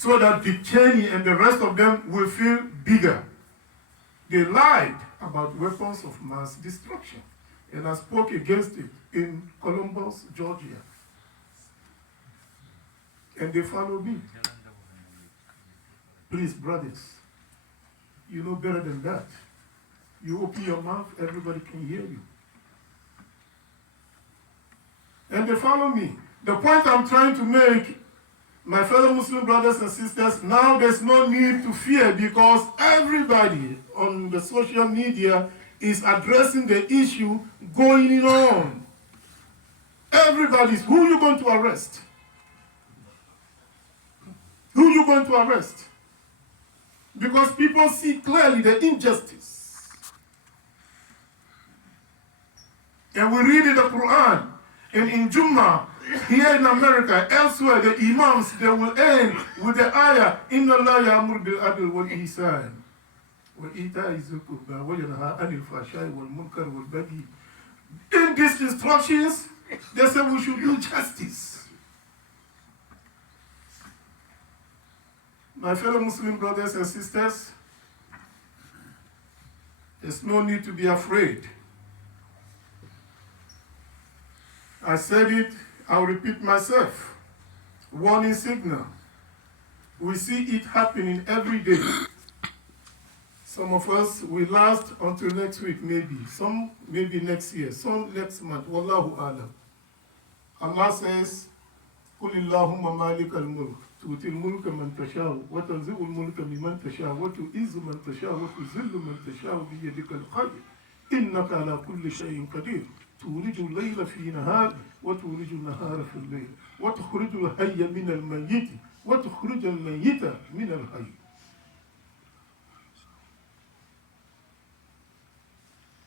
so that Dick Cheney and the rest of them will feel bigger. They lied about weapons of mass destruction, and I spoke against it in Columbus, Georgia. And they followed me. Please, brothers, you know better than that. You open your mouth, everybody can hear you. And they follow me. The point I'm trying to make, my fellow Muslim brothers and sisters, now there's no need to fear, because everybody on the social media is addressing the issue going on. Everybody's, who are you going to arrest? Who are you going to arrest? Because people see clearly the injustice. And we read in the Quran, and in Jummah, here in America, elsewhere, the Imams, they will end with the ayah, Inna Allah ya'mur bil adl wal ihsan wa ita'i zil qurba wa yanha 'anil fahsha'i wal munkar wal baghi. In these instructions, they say we should do justice. My fellow Muslim brothers and sisters, there's no need to be afraid. I said it, I'll repeat myself. Warning signal. We see it happening every day. Some of us will last until next week, maybe. Some maybe next year. Some next month. Wallahu alam. Allah says, قُلِ اللَّهُمَّ مَالِكَ الْمُلْكِ تُؤْتِي الْمُلْكَ مَنْ تَشَاءُ وَتَنزِعُ الْمُلْكَ مِمَنْ تَشَاءُ وَتُعِزُّ مَنْ تَشَاءُ وَتُذِلُّ مَنْ تَشَاءُ بِيَدِكَ الْخَيْرُ إِنَّكَ عَلَى كُلِّ شَيْءٍ قَدِيرٌ تولج الليل في نهار وتولج النهار في الليل وتخرج الحي من الميت وتخرج الميت من الحي.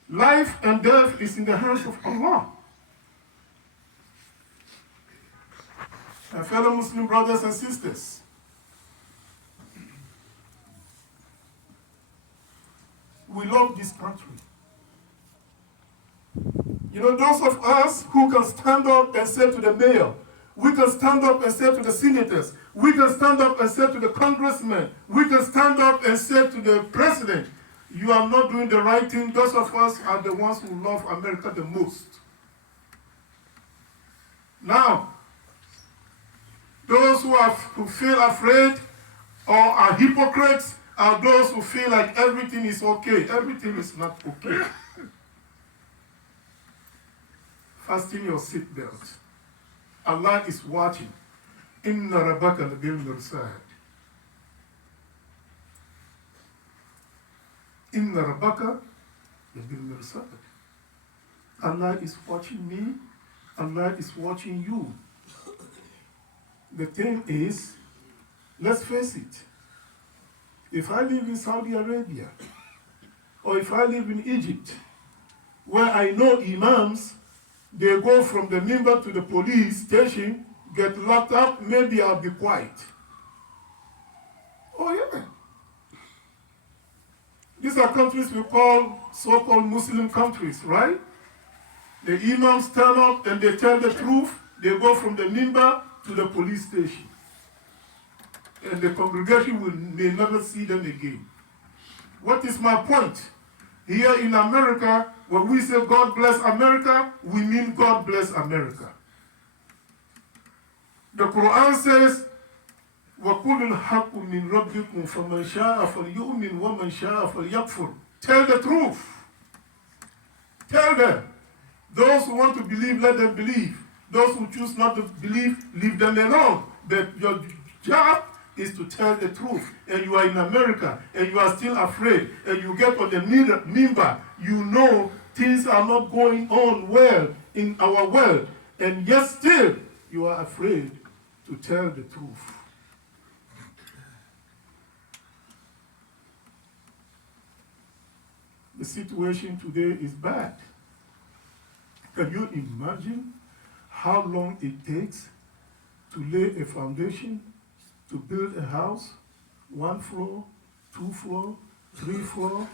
Life and death is in the hands of Allah. My fellow Muslim brothers and sisters, we love this country. You know, those of us who can stand up and say to the mayor, we can stand up and say to the senators, we can stand up and say to the congressmen, we can stand up and say to the president, you are not doing the right thing. Those of us are the ones who love America the most. Now, those who feel afraid or are hypocrites are those who feel like everything is okay. Everything is not okay. Fasten your seatbelt. Allah is watching. Inna rabbaka labil mirsad. Inna rabbaka labil mirsad. Allah is watching me. Allah is watching you. The thing is, let's face it. If I live in Saudi Arabia, or if I live in Egypt, where I know imams, they go from the member to the police station, get locked up, maybe I'll be quiet. Oh yeah. These are countries we call so-called Muslim countries, right? The imams stand up and they tell the truth, they go from the member to the police station. And the congregation may never see them again. What is my point? Here in America, when we say God bless America, we mean God bless America. The Quran says, وَقُلُ الْحَقُّ مِنْ رَبِّكُمْ فَمَنْ شَاءَ فَلْيُؤْمِنْ وَمَنْ شَاءَ فَلْيَكْفُرْ. Tell the truth. Tell them. Those who want to believe, let them believe. Those who choose not to believe, leave them alone. But your job is to tell the truth. And you are in America, and you are still afraid, and you get on the minbar, you know things are not going on well in our world, and yet still you are afraid to tell the truth. The situation today is bad. Can you imagine how long it takes to lay a foundation, to build a house, 1 floor, 2 floor, 3 floor,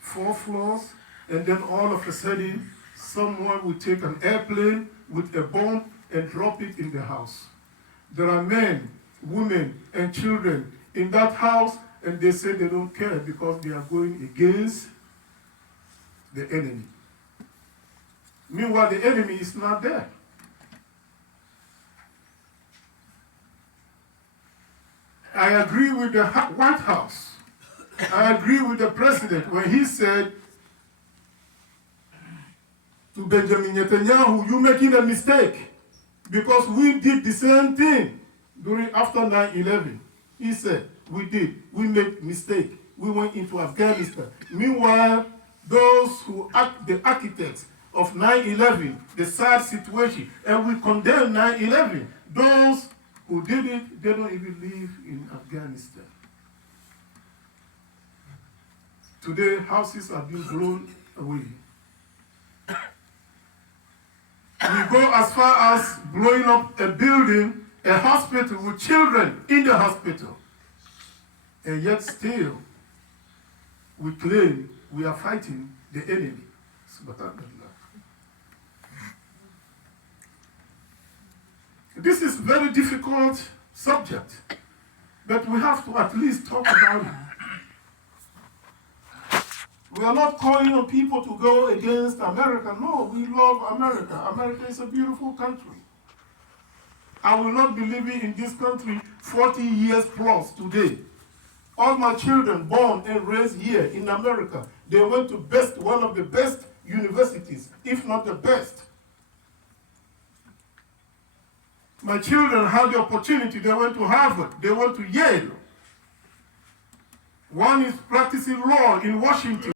4 floors, and then all of a sudden, someone will take an airplane with a bomb and drop it in the house. There are men women and children in that house, and they say they don't care because they are going against the enemy. Meanwhile, the enemy is not there. I agree with the White House. I agree with the president when he said to Benjamin Netanyahu, "You're making a mistake because we did the same thing after 9/11." He said, "We made mistake. We went into Afghanistan." Meanwhile, those who act the architects of 9/11, the sad situation, and we condemn 9/11. Those who did it, they don't even live in Afghanistan. Today, houses are being blown away. We go as far as blowing up a building, a hospital with children in the hospital. And yet still, we claim we are fighting the enemy. Subhanallah. This is a very difficult subject, but we have to at least talk about it. We are not calling on people to go against America. No, we love America. America is a beautiful country. I will not be living in this country 40 years plus today. All my children born and raised here in America, they went to one of the best universities, if not the best. My children had the opportunity. They went to Harvard. They went to Yale. One is practicing law in Washington.